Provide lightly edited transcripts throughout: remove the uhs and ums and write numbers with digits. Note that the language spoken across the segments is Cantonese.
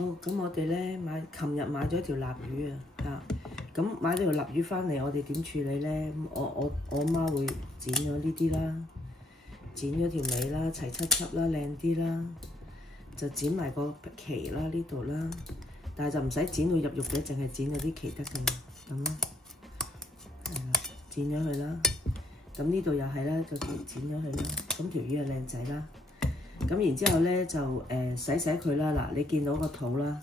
好，咁我哋咧琴日買咗條臘魚啊，咁買咗條臘魚翻嚟，我哋點處理咧？我媽會剪咗呢啲啦，剪咗條尾啦，齊七輯啦，靚啲啦，就剪埋個鰭啦呢度啦，但係就唔使剪到入肉嘅，淨係剪嗰啲鰭得㗎嘛，咁咯，係啦，剪咗佢啦，咁呢度又係啦，就剪咗佢啦，咁條魚係靚仔啦。咁然之後咧就洗佢啦。嗱，你見到個肚啦，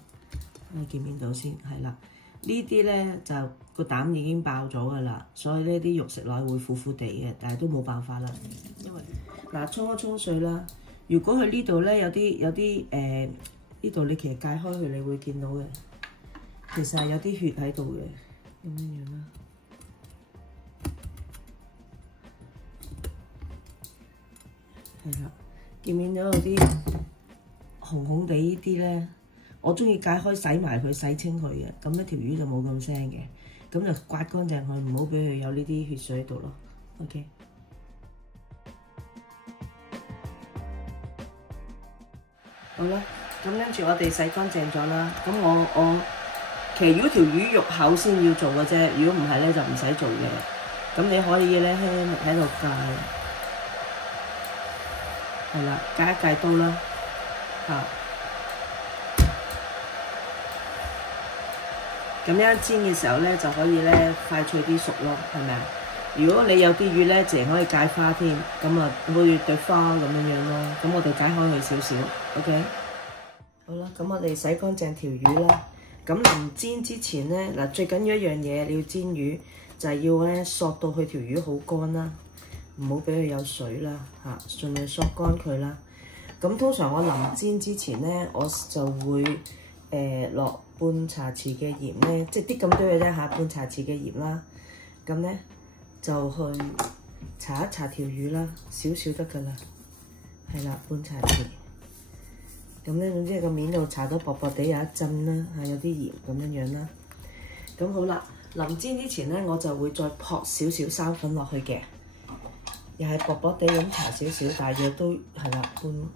你見唔見到先？係啦，呢啲咧就個膽已經爆咗噶啦，所以呢啲肉食落去會苦苦地嘅，但係都冇辦法啦。因為嗱，沖一沖水啦。如果佢呢度咧有啲呢度你其實界開佢，你會見到嘅，其實係有啲血喺度嘅，咁樣啦。係啦。見唔見到有啲紅紅地呢啲咧？我中意解開洗埋佢，洗清佢嘅，咁一條魚就冇咁腥嘅，咁就刮乾淨佢，唔好俾佢有呢啲血水喺度咯。OK。好啦，咁跟住我哋洗乾淨咗啦。咁我其實如果條魚肉厚先要做嘅啫，如果唔係咧就唔使做嘅。咁你可以咧喺度戒。係啦，戒一戒刀啦，咁樣煎嘅時候咧就可以咧快脆啲熟咯，係咪啊？如果你有啲魚咧，淨係可以戒花添，咁啊好似對花咁樣咯。咁我哋解開佢少少 ，OK。好啦，咁我哋洗乾淨條魚啦。咁臨煎之前咧，嗱最緊要一樣嘢，你要煎魚就係要咧索到佢條魚好乾啦。唔好俾佢有水啦，盡量索乾佢啦。咁通常我臨煎之前咧，我就會落半茶匙嘅鹽咧，即係啲咁多嘅啫嚇，半茶匙嘅鹽啦。咁咧就去搽一搽條魚啦，少少得㗎啦，係啦，半茶匙。咁咧總之個面度搽到薄薄地有一浸啦，有啲鹽咁樣啦。咁好啦，臨煎之前咧，我就會再撲少少生粉落去嘅。又係薄薄地咁搽少少，大約都係啦，半唔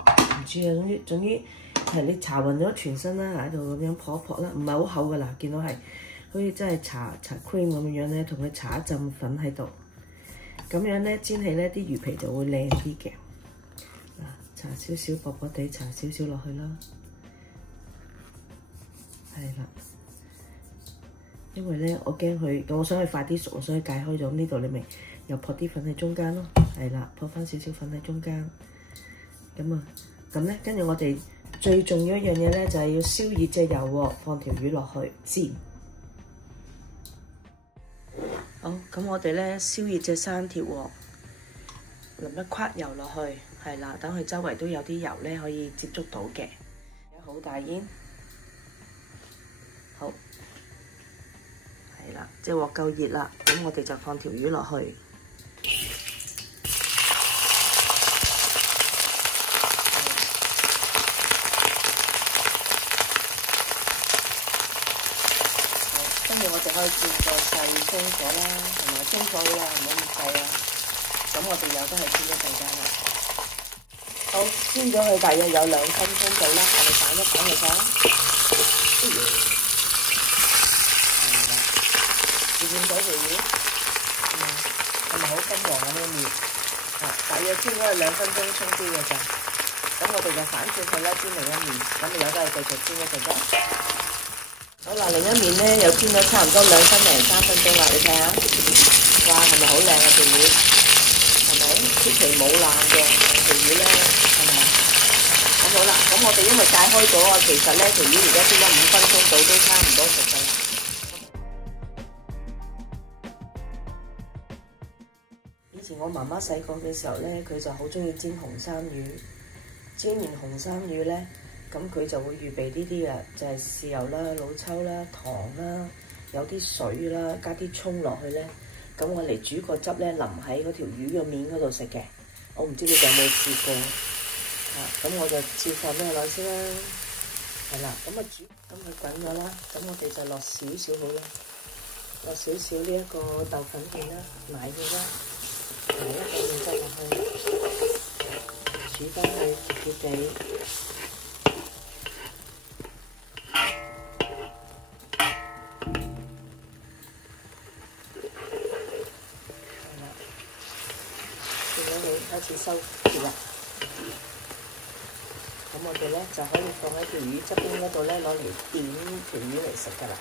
知啊。總之係你搽勻咗全身啦，喺度咁樣撲一撲啦，唔係好厚噶啦，見到係好似真係搽 cream 咁樣咧，同佢搽一浸粉喺度，咁樣咧煎起咧啲魚皮就會靚啲嘅。搽少少薄薄地，搽少少落去啦，係啦。因為咧我驚佢，我想佢快啲熟，所以解開咗呢度，你咪又撲啲粉喺中間咯，係啦，撲翻少少粉喺中間。咁咧，跟住我哋最重要一樣嘢咧，就係要燒熱隻油喎，放條魚落去煎。好，咁我哋咧燒熱隻生條喎，淋一塊油落去，係啦，等佢周圍都有啲油咧可以接觸到嘅。好大煙，好。係啦，隻鑊夠熱啦，咁我哋就放條魚落去。跟住我哋可以轉個細中火啦，同埋中火啦，唔好咁細啊。咁我哋又都係煎一陣間啦。好，煎咗佢大約有2分鐘到啦，我哋反一反佢先。見到條魚，係咪好金黃咁嘅面？大約煎咗2分鐘鬆啲嘅咋。咁我哋就反轉佢啦，煎另一面，咁咪有得繼續煎一陣間。好啦，另一面咧又煎咗差唔多2分零3分鐘啦，你睇下，哇，係咪好靚啊條魚？係咪？啲皮冇爛嘅條魚咧，係咪？咁好啦，咁我哋因為解開咗啊，其實咧條魚而家煎咗5分鐘到，都差唔多熟㗎啦。以前我媽媽細個嘅時候咧，佢就好中意煎紅衫魚。煎完紅衫魚咧，咁佢就會預備呢啲啊，就係豉油啦、老抽啦、糖啦，有啲水啦，加啲葱落去咧。咁我嚟煮個汁咧，淋喺嗰條魚嘅面嗰度食嘅。我唔知你哋有冇試過？咁我就照放俾佢落先啦。係啦，咁啊煮，咁佢滾咗啦，咁我哋就落少少好啦，落少少呢一個豆粉片啦、奶嘅啦。一個麵汁落去，煮翻佢熱熱地，開始收結啦。咁我哋咧就可以放喺條魚汁邊嗰度咧，攞嚟點條魚嚟食㗎啦。